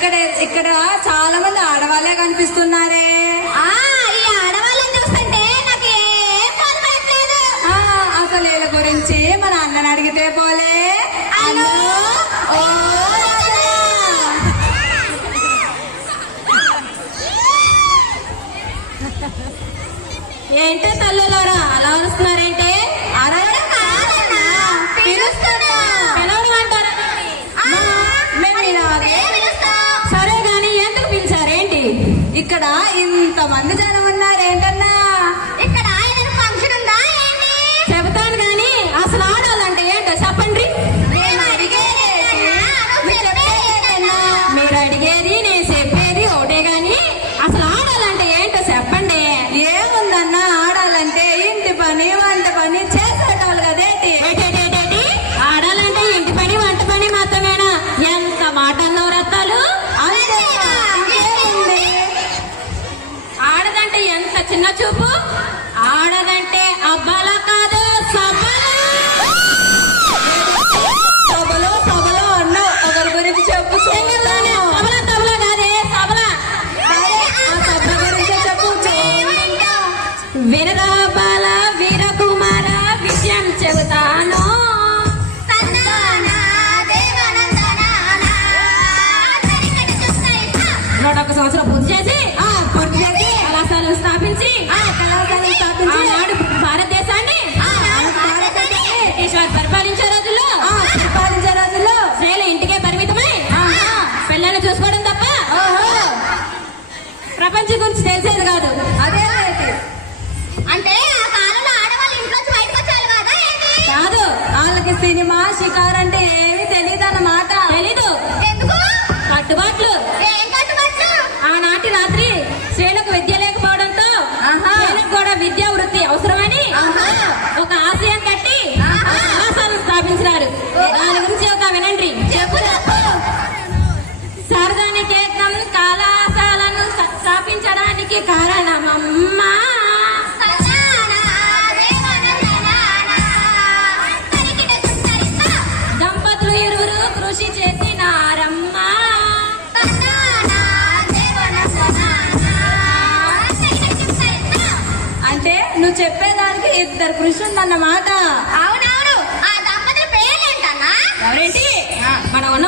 ఇక్కడ చాలా మంది ఆడవాళ్ళే కనిపిస్తున్నారే. ఈ ఆడవాళ్ళని చూస్తుంటే నాకు ఏం కనపడట్లేదు. అసలు వీళ్ళ గురించి మన అన్నని అడిగితే పోలే. హలో, ఓ ఏంటి తల్లులారా అలా వస్తున్నారేంటి? అడగడం కాదన్నా, పిలుస్తున్నా. పిలవడం అంటారా? మేము ఇలాగే సరే గాని ఎందుకు పిలిచారేంటి? ఇక్కడ ఇంతమంది జనం ఉన్నారేంటన్నా? ఇక్కడ ఏదైనా ఫంక్షన్ ఉందా ఏంటి? చెబుతాను గాని అసలు ఆడాలంటే ఏంటో చెప్పండి. మీరు అడిగేది నేను చెప్పేది ఒకటే గాని అసలు ఆడాలంటే ఏంటో చెప్పండి. ఏముందన్నా, ఆడాలంటే ఇంటి పని వంట పని చేసేటాలు కదేటి. ఆడాలంటే ఇంటి పని వంట పని మాత్రమేనా? ఎంత మాటల్లో రత్తాలు. ఆడదంటే ఎంత చిన్న చూపు. ఆడదంటే అబ్బాలా కాదు సభలో సభలో అన్నావు, ఒకరి గురించి చెప్పు. సబలా తబలా కాదే సబలా. సభ గురించే చెప్పు. వీరరా బాల వీరకుమార విషయం చెబుతాను. నూట ఒక్క సంవత్సరం పూర్తి చేసి కళాశాలను స్థాపించి ఆనాడు భారతదేశాన్ని బ్రిటిష్ పరిపాలించే రోజుల్లో స్త్రీల ఇంటికే పరిమితమై పిల్లల్ని చూసుకోవడం తప్ప ప్రపంచం గురించి తెలిసేది కాదు. అదే అంటే ఆ కాలంలో ఆడవాళ్ళు ఇంట్లో బయటకు వచ్చారు కదా ఏంటి? కాదు, వాళ్ళకి సినిమా షికార్ అంటే ఏమీ తెలియదు అన్నమాట. తెలీదు. ఎందుకు? కట్టుబాట్లు. ఏం కట్టుబాట్లు? ఆనాటి రాత్రి స్త్రీలకు విద్య లేకపోవడంతో స్త్రీలకు కూడా విద్యా వృత్తి అవసరమని ఒక ఆశయం కట్టి కళాశాలను స్థాపించినారు. దాని గురించి ఒక వినండి. చెప్పు. శారదానికేతనం కళాశాలను స్థాపించడానికి కారణమమ్మా దంపతులు ఇరువురు కృషి చేసినారమ్మా. అంటే నువ్వు చెప్పేదానికి ఇద్దరు కృషి ఉందన్నమాట. అవునవును. ఆ దంపతుల పేర్లేంటన్నా? ఎవరేంటి? మన ఉన్న